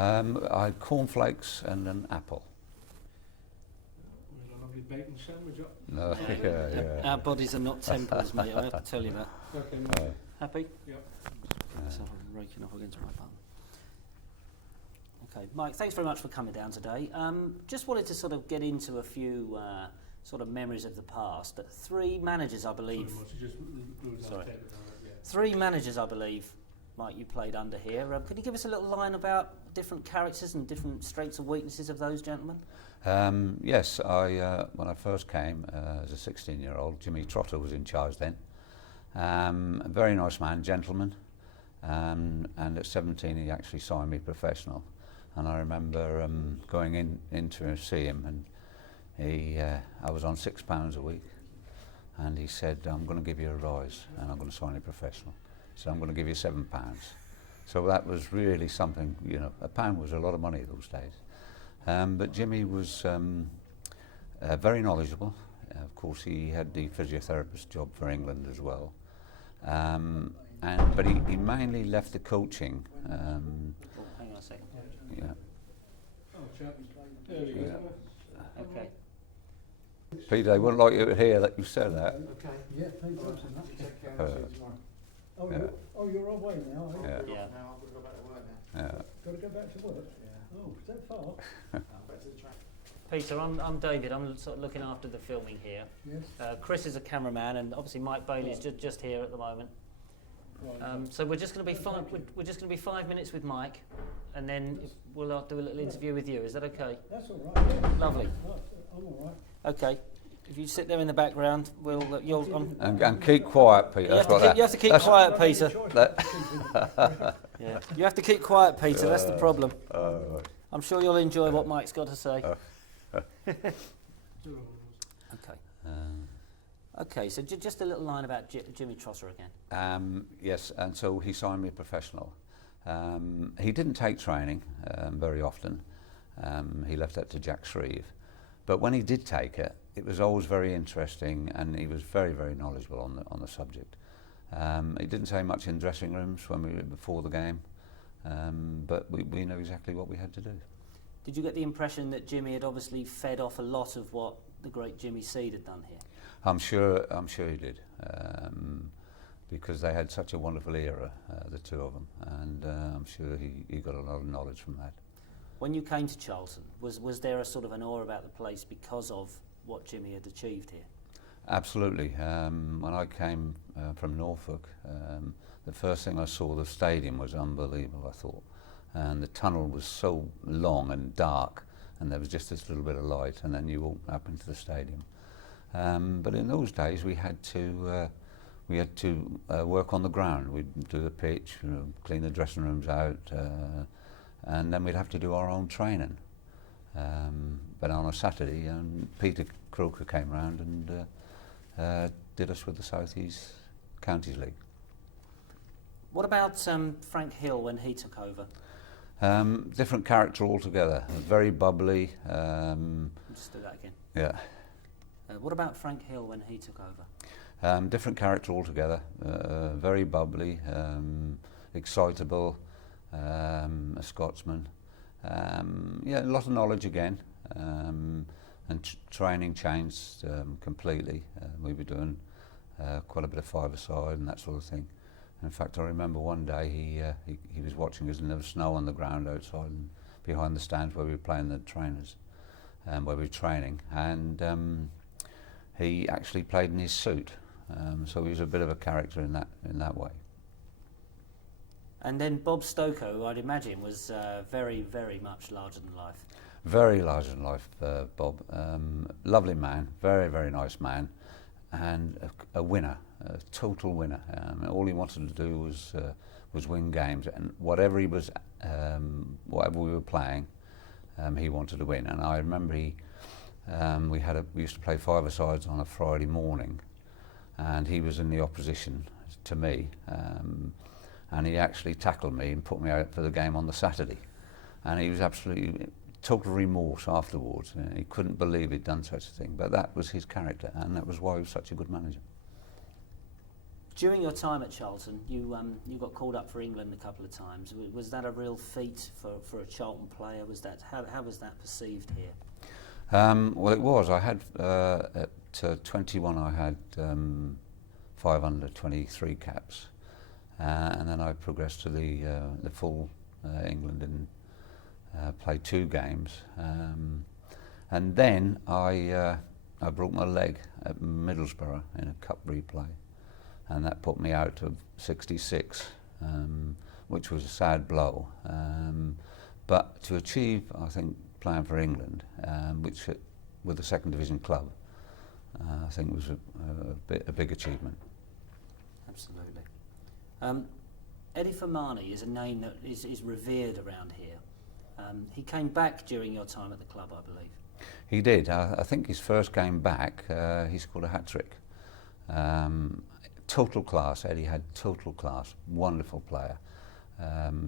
I had cornflakes and an apple. A lovely bacon sandwich up. No, yeah. Our bodies are not temples, mate, I have to tell you that. Okay, mate. Happy? Yep. So I'm raking off against my bum. Okay, Mike, thanks very much for coming down today. Just wanted to sort of get into a few sort of memories of the past. Three managers, I believe. Sorry. Three managers, I believe, Mike, you played under here. Could you give us a little line about different characters and different strengths and weaknesses of those gentlemen? Yes, when I first came as a 16-year-old, Jimmy Trotter was in charge then. A very nice man, gentleman, and at 17 he actually signed me professional. And I remember going in to see him, and I was on £6 a week, and he said, I'm going to give you a rise and I'm going to sign you professional. So I'm going to give you £7. So that was really something, you know, £1 was a lot of money those days. But Jimmy was very knowledgeable. Of course, he had the physiotherapist job for England as well. But he mainly left the coaching. Hang on a second. Yeah. Oh, chap. There we go. Okay. Peter, they wouldn't like you to hear that you said that. Okay, yeah, thanks very much. Oh, you're away now, are you? Yeah. Yeah. Now I've got to go back to work now. Yeah. Got to go back to work? Yeah. Oh, is that far? Back to the track. Peter, I'm David. I'm sort of looking after the filming here. Yes. Chris is a cameraman, and obviously Mike Bailey is just here at the moment. Right. So we're just going to be we're just going to be 5 minutes with Mike, and then we'll do a little interview with you. Is that okay? That's all right, yeah. Lovely. Right, I'm all right. Okay. If you sit there in the background, you'll. And keep quiet, Peter. You have to keep quiet, Peter. That Yeah. You have to keep quiet, Peter. That's the problem. right. I'm sure you'll enjoy what Mike's got to say. Okay. Okay. So just a little line about Jimmy Trotter again. Yes, and so he signed me professional. He didn't take training very often. He left that to Jack Shreve. But when he did take it, it was always very interesting, and he was very, very knowledgeable on the subject. He didn't say much in dressing rooms when we were before the game, but we knew exactly what we had to do. Did you get the impression that Jimmy had obviously fed off a lot of what the great Jimmy Seed had done here? I'm sure he did, because they had such a wonderful era, the two of them, and I'm sure he got a lot of knowledge from that. When you came to Charlton, was there a sort of an awe about the place because of what Jimmy had achieved here? Absolutely. When I came from Norfolk, the first thing I saw, the stadium was unbelievable, I thought. And the tunnel was so long and dark, and there was just this little bit of light, and then you walked up into the stadium. But in those days, we had to work on the ground. We'd do the pitch, clean the dressing rooms out, and then we'd have to do our own training. But on a Saturday, Peter Croker came round and did us with the South East Counties League. What about Frank Hill when he took over? Different character altogether. Very bubbly. Just do that again. Yeah. What about Frank Hill when he took over? Different character altogether. Very bubbly, excitable, a Scotsman. Yeah, a lot of knowledge again, and training changed completely. We were doing quite a bit of five-a-side and that sort of thing. In fact, I remember one day he was watching us, and there was snow on the ground outside and behind the stands where we were playing the trainers, where we were training, and he actually played in his suit. So he was a bit of a character in that way. And then Bob Stoker, who I'd imagine was very, very much larger than life. Very larger than life, Bob. Lovely man, very, very nice man, and a winner, a total winner. All he wanted to do was win games, and whatever we were playing, he wanted to win. And I remember we used to play five-a-sides on a Friday morning, and he was in the opposition to me. And he actually tackled me and put me out for the game on the Saturday. And he was absolutely total remorse afterwards. He couldn't believe he'd done such a thing. But that was his character, and that was why he was such a good manager. During your time at Charlton, you got called up for England a couple of times. Was that a real feat for a Charlton player? Was that how was that perceived here? Well, it was. I had at 21, I had 5 under 23 caps, and then I progressed to the full England and played 2 games, and then I broke my leg at Middlesbrough in a cup replay, and that put me out of 66, which was a sad blow. But to achieve, I think, playing for England, which with a second division club, I think was a big achievement. Absolutely. Eddie Firmani is a name that is revered around here. He came back during your time at the club, I believe. He did. I think his first game back, he scored a hat-trick. Total class. Eddie had total class. Wonderful player.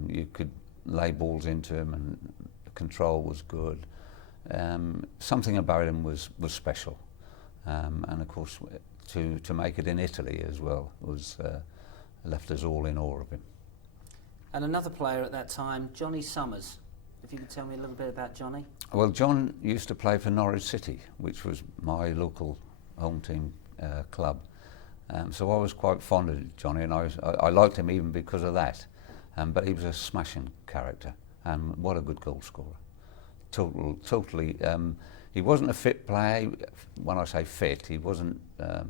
You could lay balls into him, and the control was good. Something about him was special, and of course to make it in Italy as well was left us all in awe of him. And another player at that time, Johnny Summers. If you could tell me a little bit about Johnny. Well, John used to play for Norwich City, which was my local home team club. So I was quite fond of Johnny, and I liked him even because of that. But he was a smashing character, and what a good goal scorer. Totally. He wasn't a fit player. When I say fit, he wasn't a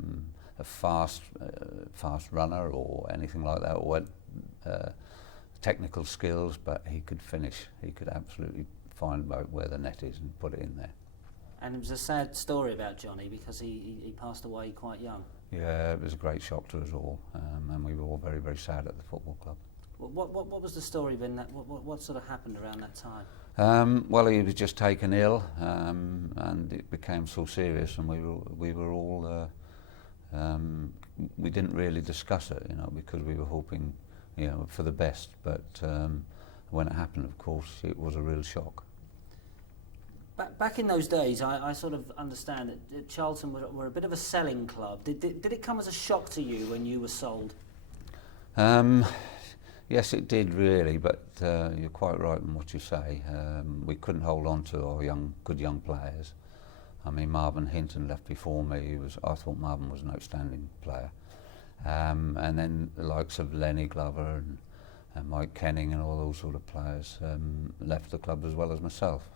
fast runner or anything like that, or technical skills, but he could finish. He could absolutely find out where the net is and put it in there. And it was a sad story about Johnny because he passed away quite young. Yeah, it was a great shock to us all, and we were all very, very sad at the football club. What was the story then? What sort of happened around that time? Well, he was just taken ill, and it became so serious, and we were all we didn't really discuss it, because we were hoping, for the best. But when it happened, of course, it was a real shock. Back in those days, I sort of understand that Charlton were a bit of a selling club. Did it come as a shock to you when you were sold? Yes, it did really, but you're quite right in what you say. We couldn't hold on to our good young players. I mean, Marvin Hinton left before me. I thought Marvin was an outstanding player. And then the likes of Lenny Glover and Mike Kenning and all those sort of players left the club as well as myself.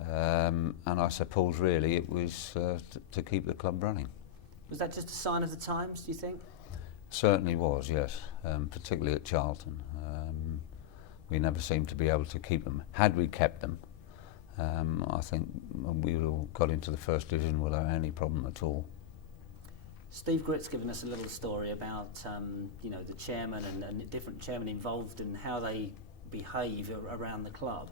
And I suppose really it was to keep the club running. Was that just a sign of the times, do you think? Certainly was, yes, particularly at Charlton. We never seemed to be able to keep them. Had we kept them, I think we would have got into the first division without any problem at all. Steve Gritt's given us a little story about the chairman and different chairmen involved and how they behave around the club.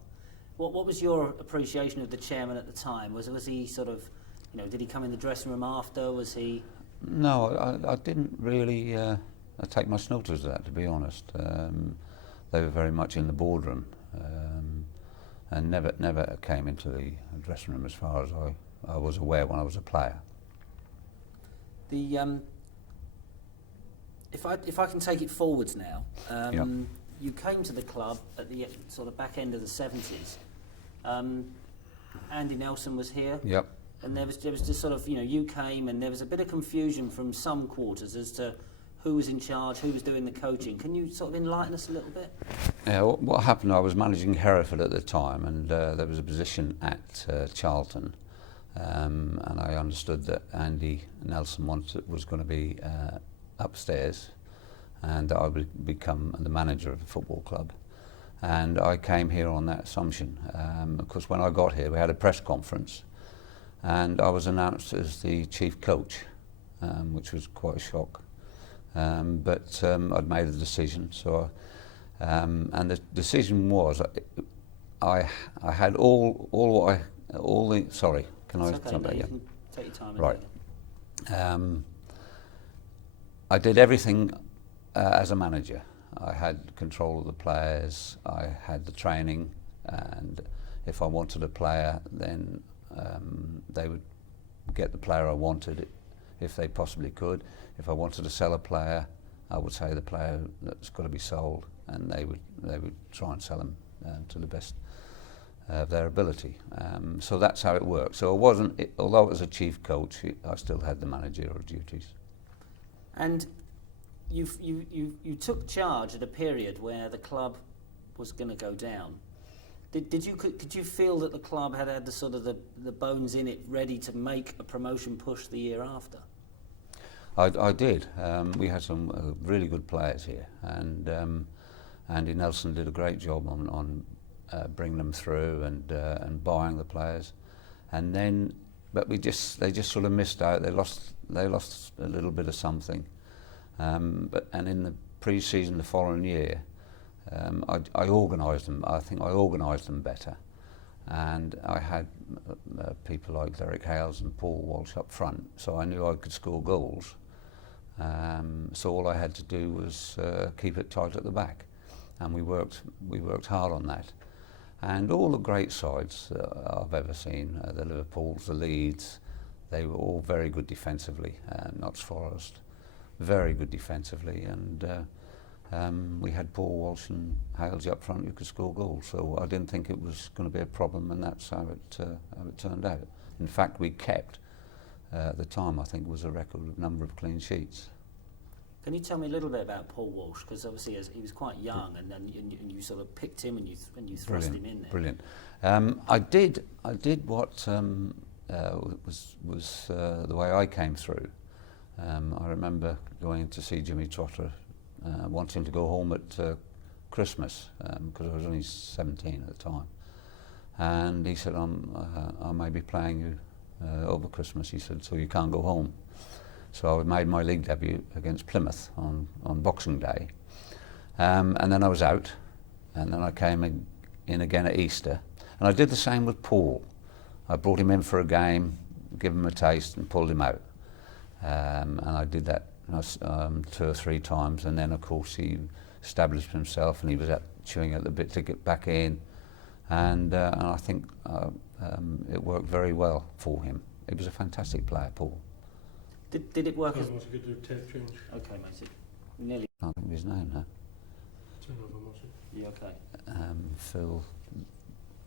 What was your appreciation of the chairman at the time? Was he sort of, did he come in the dressing room after? Was he? No, I didn't really take much notice of that, to be honest. They were very much in the boardroom, and never came into the dressing room as far as I was aware when I was a player. If I can take it forwards now, Yep. You came to the club at the sort of back end of the 70s. Andy Nelson was here. Yep. And there was just sort of, you came and there was a bit of confusion from some quarters as to who was in charge, who was doing the coaching. Can you sort of enlighten us a little bit? Yeah, what happened, I was managing Hereford at the time, and there was a position at Charlton, and I understood that Andy Nelson was going to be upstairs, and I would become the manager of the football club. And I came here on that assumption, because when I got here we had a press conference, and I was announced as the chief coach, which was quite a shock. But I'd made a decision, so and the decision was I had sorry, can It's I okay, jump back? you Yeah. can take your time. and Right. do it. I did everything as a manager. I had control of the players, I had the training, and if I wanted a player, then they would get the player I wanted. if they possibly could. If I wanted to sell a player, I would say the player that's got to be sold, and they would try and sell them to the best of their ability. So that's how it worked. So although I was a chief coach, I still had the managerial duties. And you took charge at a period where the club was going to go down. Could you feel that the club had the sort of the bones in it ready to make a promotion push the year after? I did. We had some really good players here, and Andy Nelson did a great job on bringing them through and buying the players, and then but they just sort of missed out. They lost a little bit of something, and in the pre-season the following year, I organised them. I think I organised them better, and I had people like Derek Hales and Paul Walsh up front, so I knew I could score goals. So all I had to do was keep it tight at the back, and we worked hard on that. And all the great sides I've ever seen, the Liverpools, the Leeds, they were all very good defensively. Notts Forest, very good defensively, and we had Paul Walsh and Hales up front who could score goals. So I didn't think it was going to be a problem, and that's how it turned out. In fact, we kept at the time, I think, was a record number of clean sheets. Can you tell me a little bit about Paul Walsh? Because obviously he was quite young, and you sort of picked him and you thrust him in there. Brilliant. I did what was the way I came through. I remember going to see Jimmy Trotter, wanting to go home at Christmas because I was only 17 at the time, and he said, I may be playing you over Christmas. He said, so you can't go home. So I made my league debut against Plymouth on Boxing Day, and then I was out, and then I came in again at Easter, and I did the same with Paul. I brought him in for a game, give him a taste, and pulled him out, and I did that 2 or 3 times, and then of course he established himself, and he was chewing at the bit to get back in, and I think it worked very well for him. He was a fantastic player, Paul. Did it work? I want to get the tape change. Okay, mate. Nearly. I can't think of his name now. Turn over, Mossy. Yeah, okay. Phil,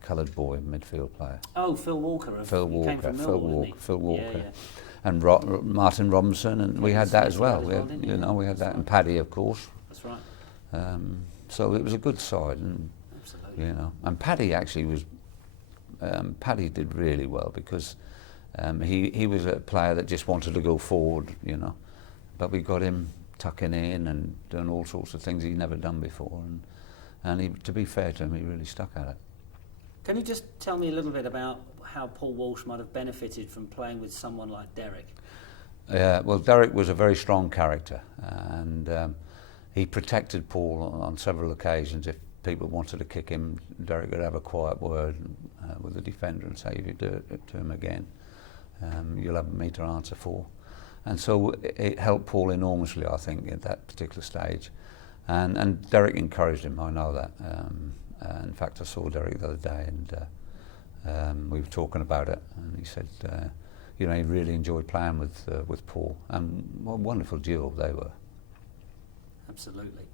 coloured boy, midfield player. Oh, Phil Walker. Phil He came Walker, from Phil Millwall, Walker, didn't he? Phil Walker, Yeah, yeah. and Martin Robinson, and we had that as well. Smith We as had, well, didn't you he? know, we had That's that, right. and Paddy, of course. That's right. So it was a good side, and Absolutely. you know, and Paddy actually was. Paddy did really well because he was a player that just wanted to go forward, you know, but we got him tucking in and doing all sorts of things he'd never done before, and he, to be fair to him, he really stuck at it. Can you just tell me a little bit about how Paul Walsh might have benefited from playing with someone like Derek? Well, Derek was a very strong character, and he protected Paul on several occasions. If people wanted to kick him, Derek would have a quiet word with the defender and say, if you do it to him again, you'll have me to answer for. And so it helped Paul enormously, I think, at that particular stage. And Derek encouraged him, I know that. In fact, I saw Derek the other day, and we were talking about it, and he said, you know, he really enjoyed playing with Paul, and what a wonderful duo they were. Absolutely.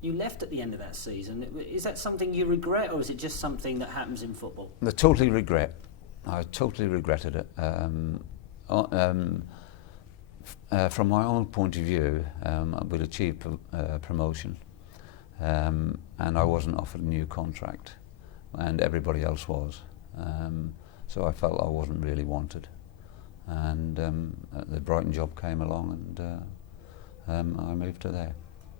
You left at the end of that season. Is that something you regret, or is it just something that happens in football? I totally regret. I totally regretted it. From my own point of view, we'd achieved promotion, and I wasn't offered a new contract, and everybody else was. So I felt I wasn't really wanted, and the Brighton job came along, and I moved to there.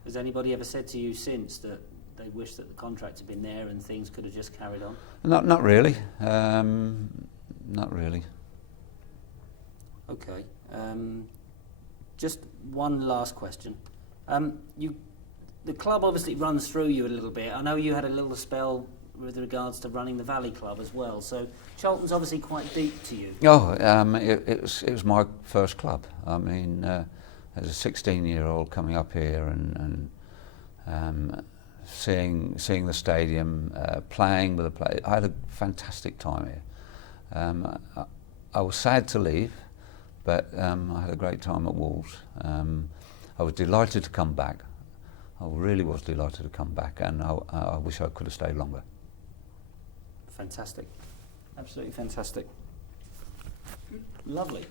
Has anybody ever said to you since that they wish that the contract had been there and things could have just carried on? Not really. Not really. Okay. Just one last question. The club obviously runs through you a little bit. I know you had a little spell with regards to running the Valley Club as well. So Charlton's obviously quite deep to you. Oh, it was my first club. I mean, as a 16-year-old coming up here and seeing the stadium, playing with the players, I had a fantastic time here. I was sad to leave, But I had a great time at Wolves. I was delighted to come back. I really was delighted to come back, and I wish I could have stayed longer. Fantastic. Absolutely fantastic. Lovely.